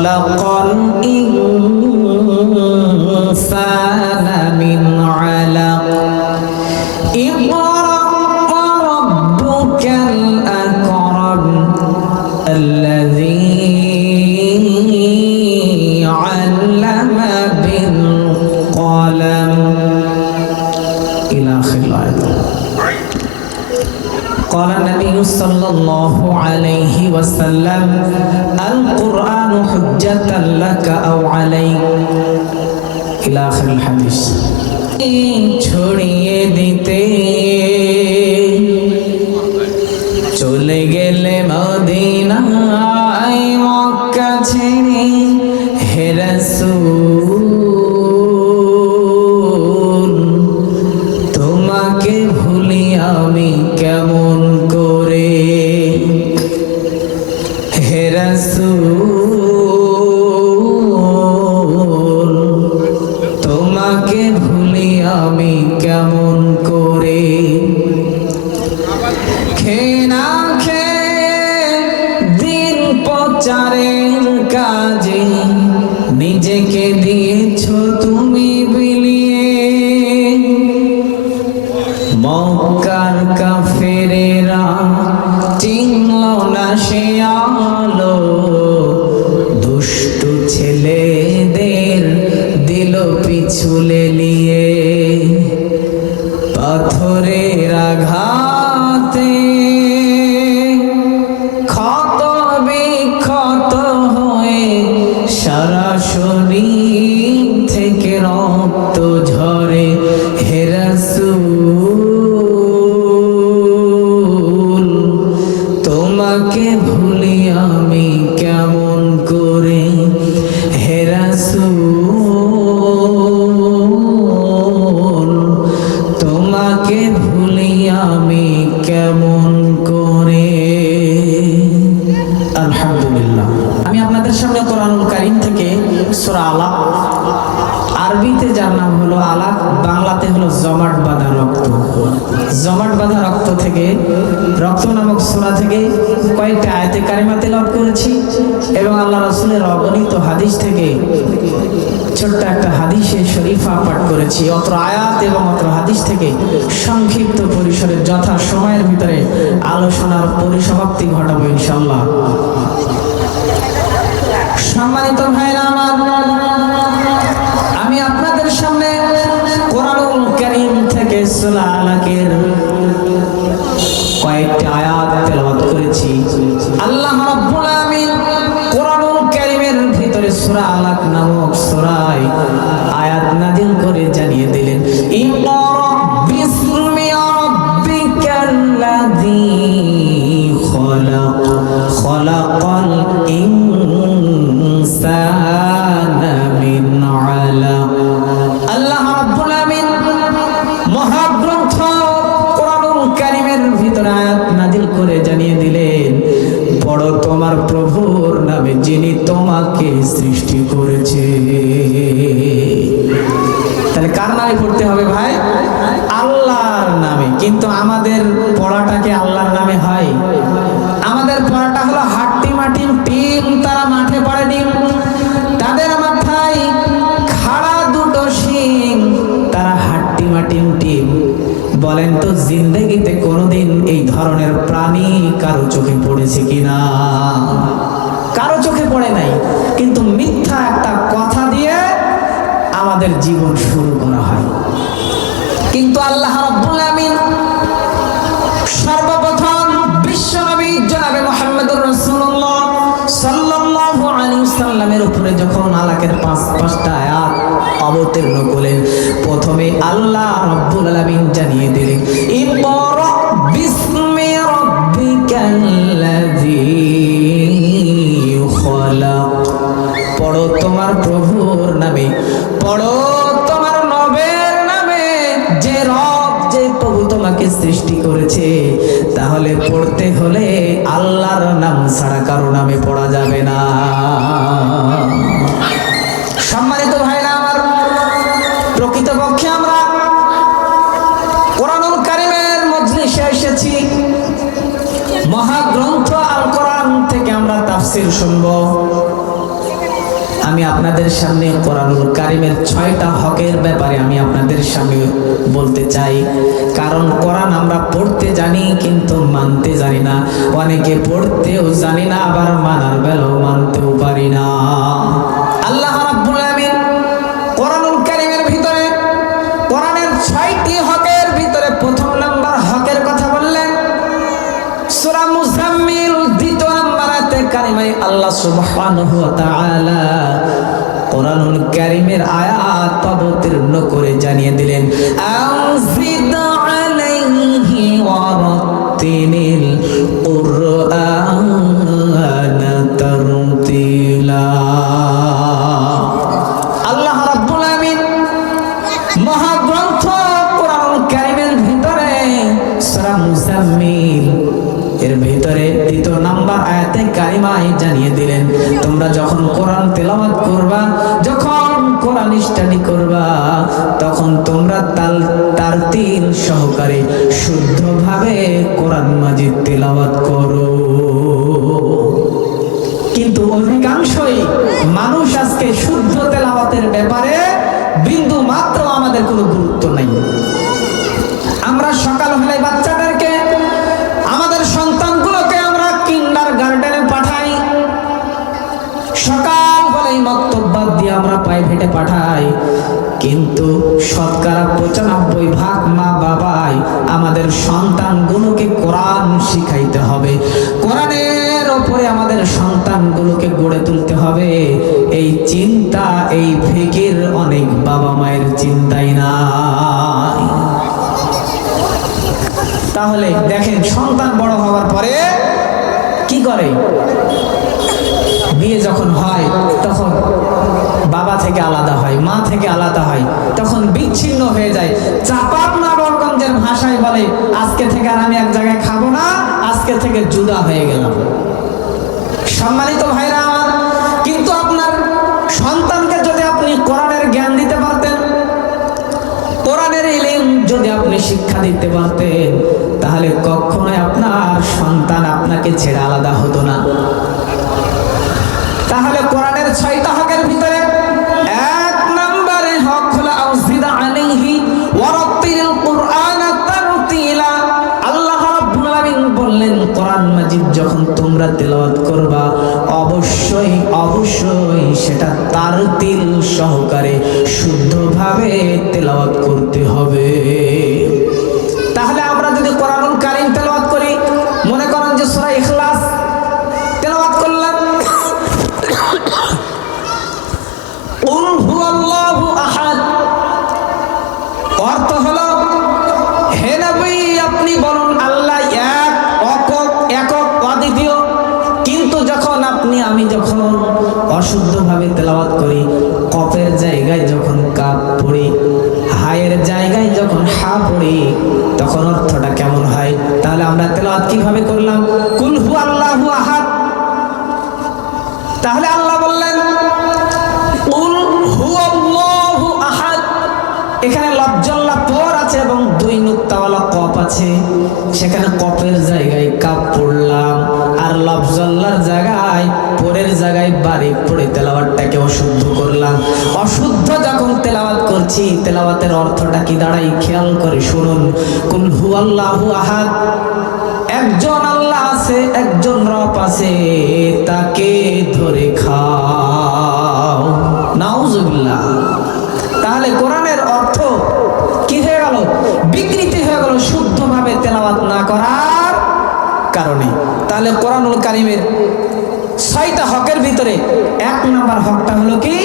خلق حجة لك أو عليك. إلى آخر الحديث. আমি কেমন আলাক আরবিতে যার নাম হলো আলাক বাংলাতে হলো জমাট বাঁধা রক্ত। জমাট বাঁধা রক্ত থেকে, রক্ত নামক সূরা থেকে কয়েকটা আয়াতে কারিমা তেলাওয়াত করেছি এবং আল্লাহ রসুলের অগণিত হাদিস থেকে ছোট্ট একটা হাদিসে শরীফা পাঠ করেছি। অত্র আয়াত এবং অত্র হাদিস থেকে সংক্ষিপ্ত পরিসরে যথা সময়ের ভিতরে আলোচনার পরিসমাপ্তি ঘটাবো ইনশাল্লাহ সম্মানিত ভাইরা আমার, আমি আপনাদের সামনে কোরআনুল কারীম থেকে আলাকের কয়েকটি আয়াত তেলাওয়াত করেছি। আল্লাহ রাব্বুল আমিন কোরআনুল কারীমের ভিতরে সূরা আলাক জীবন শুরু করা হয়। কিন্তু আল্লাহ রব্বুল আমিন তাহলে পড়তে হলে আল্লাহর নাম ছাড়া কারও নামে পড়া যাবে না। সম্মানিত ভাইরা আমার প্রকৃতপক্ষে আমরা কোরআনুল কারিমের মজলিসে এসেছি। মহাগ্রন্থ আল কোরআন থেকে আমরা তাফসির শুনব। আমি আপনাদের সামনে কোরআনুল কারিমের ছয়টা হকের ব্যাপারে আমি আপনাদের সামনে বলতে চাই। কারণ কোরআন আমরা পড়তে জানি কিন্তু মানতে জানি না। অনেকে পড়তেও জানি না, আবার মানার বেলাও মানতেও পারি না। আল্লাহ সুবহানাহু ওয়া তাআলা অবতীর্ণ করে জানিয়ে দিলেন মহাগ্রন্থ কোরআন ভিতরে এর ভিতরে জানিয়ে দিলেন, তোমরা যখন কোরআন তেলাওয়াত করবা, যখন স্টাডি করবা তখন তোমরা তাল তার তিল সহকারে শুদ্ধভাবে কোরআন মাজিদ প্রাইভেটে পাঠাই। কিন্তু শতকরা পঁচানব্বই ভাগ মা বাবাই আমাদের সন্তানগুলোকে কোরআন শিখাইতে হবে। কোরআনের ওপরে আমাদের সন্তানগুলোকে গড়ে তুলতে হবে। এই চিন্তা, এই ফিকির অনেক বাবা মায়ের চিন্তাই না তাহলে দেখেন, সন্তান বড় হওয়ার পরে কি করে বিয়ে যখন হয় তখন বাবা থেকে আলাদা হয়, মা থেকে আলাদা হয়, তখন বিচ্ছিন্ন হয়ে যায়। চাপার নগরগঞ্জের ভাষায় বলে, আজকে থেকে আর আমি এক জায়গায় খাব না, আজকে থেকে জুদা হয়ে গেলাম। সম্মানিত ভাইরা আমার, কিন্তু আপনার সন্তানকে যদি আপনি কোরআনের জ্ঞান দিতে পারতেন, কোরআনের ইলিম যদি আপনি শিক্ষা দিতে পারতেন, তাহলে কখনোই আপনার সন্তান আপনাকে ছেড়ে আলাদা হতো না। তাহলে কোরআনের ছয়টা তোমরা তেলাওয়াত করবা অবশ্যই অবশ্যই সেটা তার তিল সহকারে। আপনি আমি যখন অশুদ্ধভাবে তেলাওয়াত করি কপের জায়গায় যখন কাপ পড়ি হায়ের জায়গায় যখন হা পড়ি তখন অর্থটা কেমন হয়? তাহলে আমরা তেলাওয়াত কীভাবে করলাম? কুল হু আল্লাহু আহাদ। তাহলে আল্লাহ বললেন, কুল হুয়াল্লাহু আহাদ। এখানে লফজল্লা পর আছে এবং দুই নুক্তাওয়ালা কপ আছে। সেখানে কপের জায়গায় করছি তেলাওয়াতের অর্থটা কি? দাঁড়াই, খেয়াল করে শুনুন। কুল হু হুয়াল্লাহু আহাদ। একজন আল্লাহ আছে, একজন রব আছে, তাকে ধরে খাও। নাউজুবিল্লাহ। তাহলে কোরআনের অর্থ কি হয়ে গেল? বিকৃতি হয়ে গেল শুদ্ধভাবে তেলাওয়াত না করার কারণে। তাহলে কোরআনুল কারিমের ছয়টা হকের ভিতরে এক নম্বর হকটা হলো কি?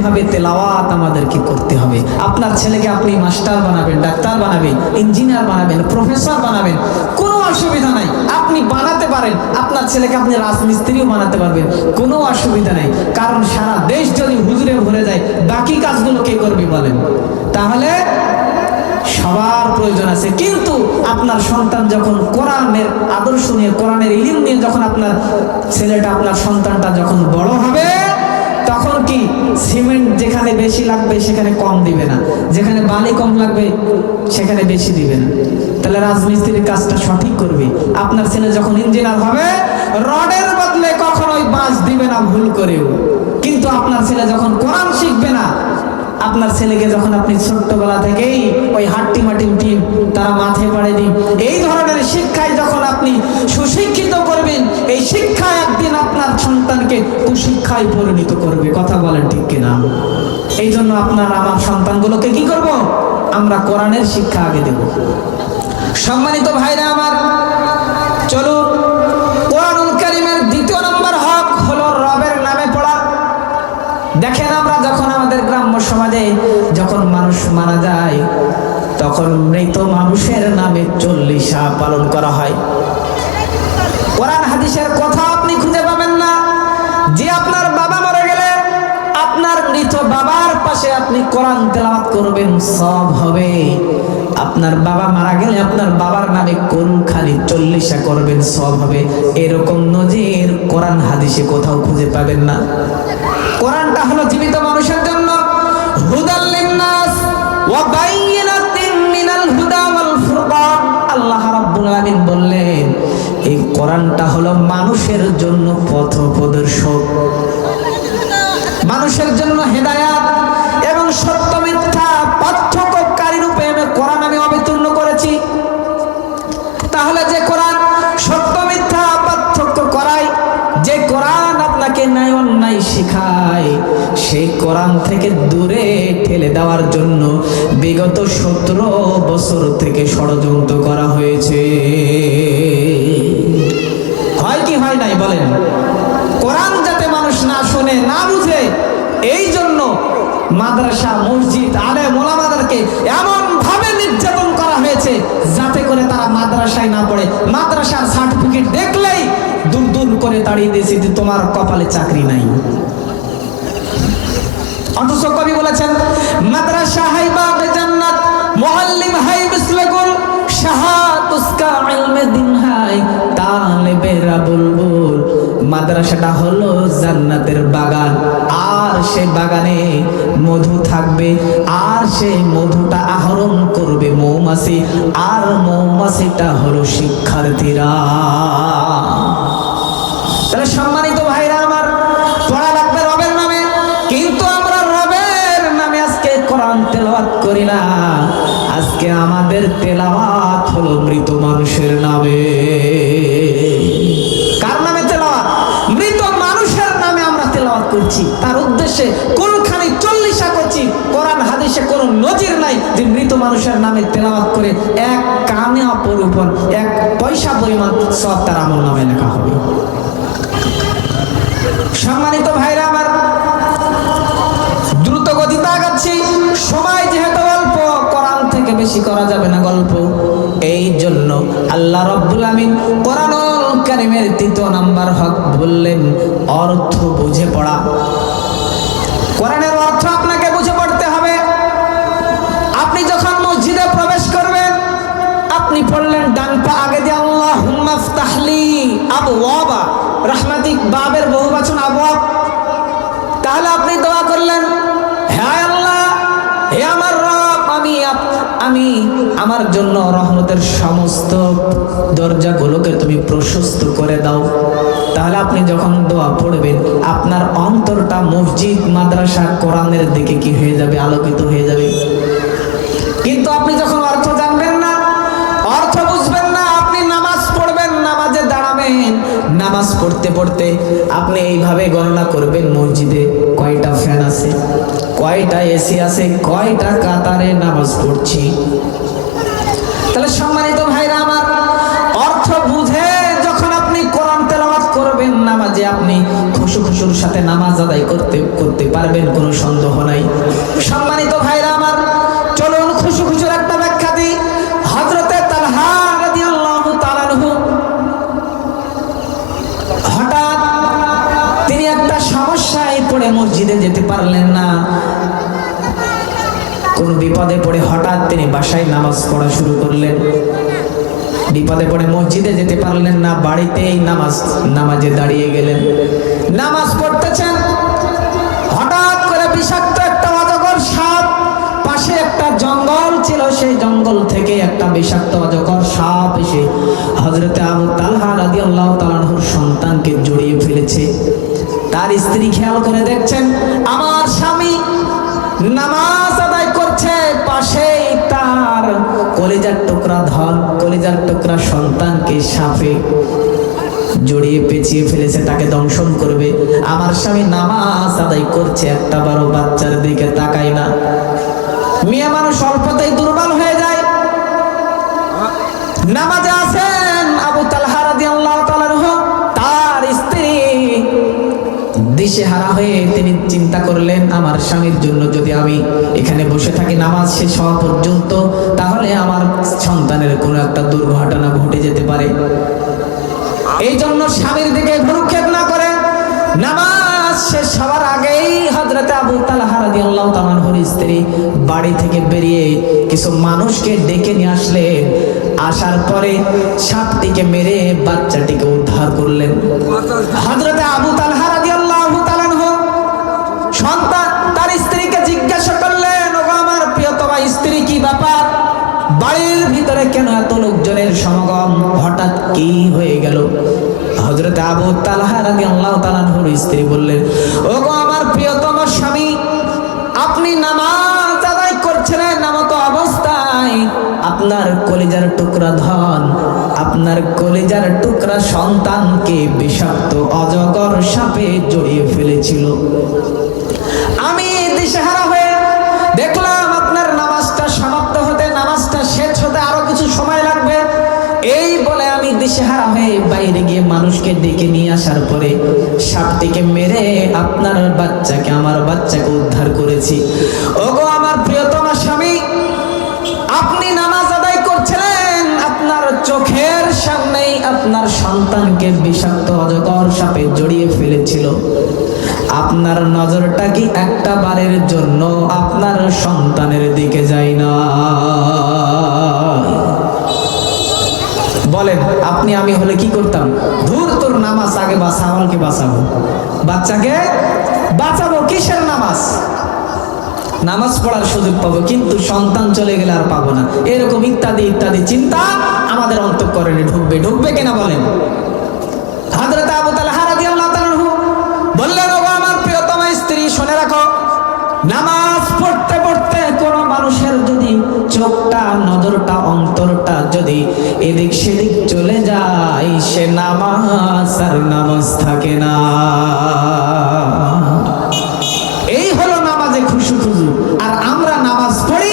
শুদ্ধভাবে তেলাওয়াত আমাদেরকে করতে হবে? আপনার ছেলেকে আপনি মাস্টার বানাবেন, ডাক্তার বানাবেন, ইঞ্জিনিয়ার বানাবেন, প্রফেসর বানাবেন, কোনো অসুবিধা নাই। আপনি বানাতে পারেন, আপনার ছেলেকে আপনি রাজমিস্ত্রিও বানাতে পারবেন, কোনো অসুবিধা নাই। কারণ সারা দেশ যদি হুজুরে ভরে যায়, বাকি কাজগুলো কে করবে বলেন? তাহলে সবার প্রয়োজন আছে। কিন্তু আপনার সন্তান যখন কোরআনের আদর্শ নিয়ে, কোরআনের ইলিম নিয়ে যখন আপনার ছেলেটা, আপনার সন্তানটা যখন বড় হবে, তখন কি সিমেন্ট যেখানে বেশি লাগবে, সেখানে কম দিবে না। যেখানে বালি কম লাগবে, সেখানে বেশি দিবে না। তাহলে রাজমিস্ত্রির কাজটা সঠিক করবে। আপনার ছেলে যখন ইঞ্জিনিয়ার হবে, রডের বদলে কখনোই বাঁশ দিবে না, ভুল করেও। কিন্তু আপনার ছেলে যখন কোরআন শিখবে না, আপনার ছেলেকে যখন আপনি ছোট্টবেলা থেকেই ওই হাট্টি মাটি টিম তারা মাথায় পাড়ে দিন, এই ধরনের শিক্ষায় যখন আপনি সুশিক্ষিত করবেন শিক্ষা একদিন আপনার সন্তানকে কুশিক্ষায় পরিণত করবে, কথা বলেন ঠিক কিনা? এই জন্য আপনার আমার সন্তানগুলোকে কি করব? আমরা কোরআনের শিক্ষা আগে দেব। সম্মানিত ভাইরা আমার কারীমের দ্বিতীয় নম্বর হক হলো রবের নামে পড়া। দেখেন আমরা যখন আমাদের গ্রাম্য সমাজে যখন মানুষ মারা যায়, তখন মৃত মানুষের নামে চল্লিশা পালন করা হয়। কোরআন হাদিসের কথা আপনি খুঁজে পাবেন না। যে আপনার বাবা মরে গেলে, আপনার মৃত বাবার পাশে আপনি কোরআন তেলাওয়াত করবেন, সব হবে। আপনার বাবা মারা গেলে আপনার বাবার নামে কোন খালি চল্লিশা করবেন, সব হবে। এরকম নজির কোরআন হাদিসে কোথাও খুঁজে পাবেন না। কোরআনটা হলো জীবিত মানুষের জন্য। হুদাল লিন্নাস, ওয়া বাইয়িনাতিন আল্লাহ রাব্বুল আলামিন কোরআনটা হলো মানুষের জন্য পথ প্রদর্শক। মানুষের জন্য হেদায়াত এবং সত্য মিথ্যা পার্থক্যকারী রূপে আমি কোরআন আমি অবতীর্ণ করেছি। তাহলে যে কোরআন সত্য মিথ্যা পার্থক্য করায়, যে কোরআন আপনাকে ন্যায় অন্যায় শেখায়, সেই কোরআন থেকে দূরে ঠেলে দেওয়ার জন্য বিগত সতেরো বছর থেকে ষড়যন্ত্র করা হয়েছে। মাদ্রাসা, মসজিদ, আলে এমন ভাবে নির্যাতন করা হয়েছে যাতে করে তারা মাদ্রাসায় না পড়ে। মাদ্রাসার সার্টিফিকেট দেখলেই দূর দূর করে তাড়িয়ে দিয়েছে যে তোমার কপালে চাকরি নাই। অথচ কবি বলেছেন, মাদ্রাসা হাই বাবে জান্নাত মুআল্লিম হাই মিসলাকুল শাহাত উসকা ইলমে দিন হাই, তালেবেরা বুলবুল। মাদ্রাসাটা হলো জান্নাতের বাগান। সেই বাগানে মধু থাকবে, আর সেই মধুটা আহরণ করবে মৌমাছি, আর মৌমাছিটা হলো শিক্ষার্থীরা। সম্মানিত ভাইরা আমার কিন্তু আমরা রবের নামে আজকে তেলাওয়াত করি না। আজকে আমাদের তেলাওয়াত মানুষের নামে তেলাওয়াত করে এক কানে অপরূপণ এক পয়সা পরিমাণ সব তার আমল নামে লেখা হবে। হে আমার রব, আমি আমি আমার জন্য রহমতের সমস্ত দরজাগুলোকে তুমি প্রশস্ত করে দাও। তাহলে আপনি যখন দোয়া পড়বেন, আপনার অন্তরটা মসজিদ, মাদ্রাসা, কোরআনের দিকে কি হয়ে যাবে, আলোকিত হয়ে যাবে। কিন্তু আপনি যখন অর্থ জানবেন না, অর্থ বুঝবেন না, আপনি নামাজ পড়বেন, নামাজে দাঁড়াবেন। নামাজ পড়তে পড়তে আপনি এইভাবে গণনা করবেন, মসজিদে কয়টা ফ্যান আছে? কয়টা এসি আছে, কয়টা কাতারে নামাজ পড়ছি? তাহলে সম্মানিত ভাইরা আমার অর্থ বুঝে যখন আপনি কোরআন তেলাওয়াত করবেন, নামাজে আপনি খুশু খুশুর সাথে নামাজ আদায় করতে করতে পারবেন, কোনো সন্দেহ নাই। বিপদে পড়ে হঠাৎ তিনি বাসায় নামাজ পড়া শুরু করলেন। বিপদে পড়ে মসজিদে যেতে পারলেন না, বাড়িতেই নামাজ, নামাজে দাঁড়িয়ে গেলেন। নামাজ পড়তেছেন, হঠাৎ করে বিষাক্ত একটা অজগর সাপ, পাশে একটা জঙ্গল ছিল, সেই জঙ্গল থেকে একটা বিষাক্ত অজগর সাপ এসে হজরতে আবু তালহা রাদিয়াল্লাহু তাআলার সন্তানকে জড়িয়ে ফেলেছে। তার স্ত্রী খেয়াল করে দেখছেন, আমার স্বামী নামাজ কলিজার টুকরা সন্তানকে সাপে জড়িয়ে পেঁচিয়ে ফেলেছে, তাকে দংশন করবে। আমার স্বামী নামাজ আদায় করছে, একটা বারো বাচ্চার দিকে তাকায় না। মানুষ অল্পতেই দুর্বল হয়ে যায়। নামাজে আছেন আবু তার স্ত্রী হয়ে তিনি চিন্তা করলেন, আমার স্বামীর জন্য যদি আমি এখানে বসে থাকি, নামাজ শেষ হওয়া পর্যন্ত তাহলে আমার সন্তানের কোনো একটা দুর্ঘটনা ঘটে যেতে পারে। এই জন্য স্বামীর দিকে ভ্রুক্ষেপ না করে নামাজ শেষ হওয়ার আগেই হযরতে আবু তালহা রাদিয়াল্লাহু তাআলা আনহুর স্ত্রী বাড়ি থেকে বেরিয়ে কিছু মানুষকে ডেকে নিয়ে আসলেন আসার পরে সাপটিকে মেরে বাচ্চাটিকে উদ্ধার করলেন। হযরতে আবু কি হয়ে গেল? হযরত আবু তালহা রাদিয়াল্লাহু তাআলা আনহুর স্ত্রী বললেন, ওগো আমার প্রিয়তম স্বামী, আপনি নামাজ আদায় করছিলেন নামতো অবস্থায়। আপনার কলিজার টুকরা ধন, আপনার কলিজার টুকরা সন্তানকে বিষাক্ত অজগর সাপে জড়িয়ে ফেলেছিল। মানুষকে ডেকে নিয়ে আসার পরে সাপটিকে মেরে আপনার বাচ্চাকে, আমার বাচ্চাকে উদ্ধার করেছি। ওগো আমার প্রিয়তমা স্বামী, আপনি নামাজ আদায় করছিলেন, আপনার চোখের সামনেই আপনার সন্তানকে বিষাক্ত অজগর সাপে জড়িয়ে ফেলেছিল। আপনার নজরটা কি একটা বারের জন্য? আপনার সন্তানের দিকে যায় না। বলেন, আপনি আমি হলে কি করতাম? ধুর নামাজ আগে বাঁচা আমাকে বাঁচাবো। বাচ্চাকে বাঁচাবো, কিসের নামাজ? নামাজ পড়ার সুযোগ পাবো, কিন্তু সন্তান চলে গেলে আর পাবো না। এরকম ইত্যাদি ইত্যাদি চিন্তা আমাদের অন্তঃকরণে ঢুকবে। ঢুকবে কিনা বলেন? চোখটা, নজরটা, অন্তরটা যদি এদিক সেদিক চলে যায় নামাজ থাকে না। এই হলো নামাজে খুশু খুশু। আর আমরা নামাজ পড়ি,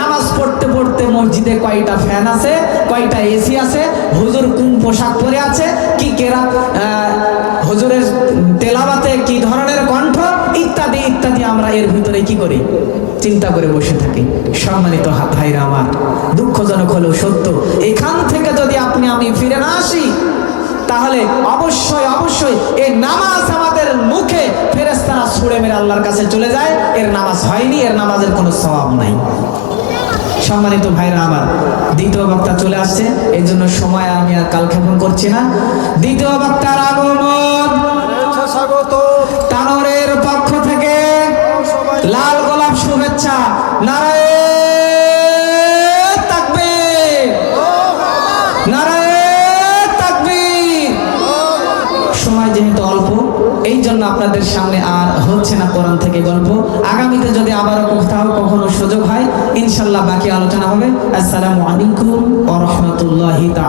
নামাজ পড়তে পড়তে মসজিদে কয়টা ফ্যান আছে, কয়টা এসি আছে, হুজুর কোন পোশাক পরে আছে, কি কেরা হুজুরের তেলাবাতে কি ধরনের কণ্ঠ, ইত্যাদি ইত্যাদি আমরা এর ভিতরে কি করি? চিন্তা করে বসে থাকি। সম্মানিত ভাইরা আমার, দুঃখজনক হলেও সত্য, এখান থেকে যদি আপনি আমি ফিরে না আসি তাহলে অবশ্যই অবশ্যই এই নামাজ আমাদের মুখে ফেরেস্তারা ছুড়ে মেরে আল্লাহর কাছে চলে যায়। এর নামাজ হয়নি, এর নামাজের কোনো স্বভাব নাই। সম্মানিত ভাইরা আমার, দ্বিতীয় বক্তা চলে আসছে এই জন্য সময় আমি আর কালক্ষেপণ করছি না। দ্বিতীয় বক্তার আগমন। তানোরের পক্ষ থেকে লাল গোলাপ শুভেচ্ছা। নারায় না কোরআন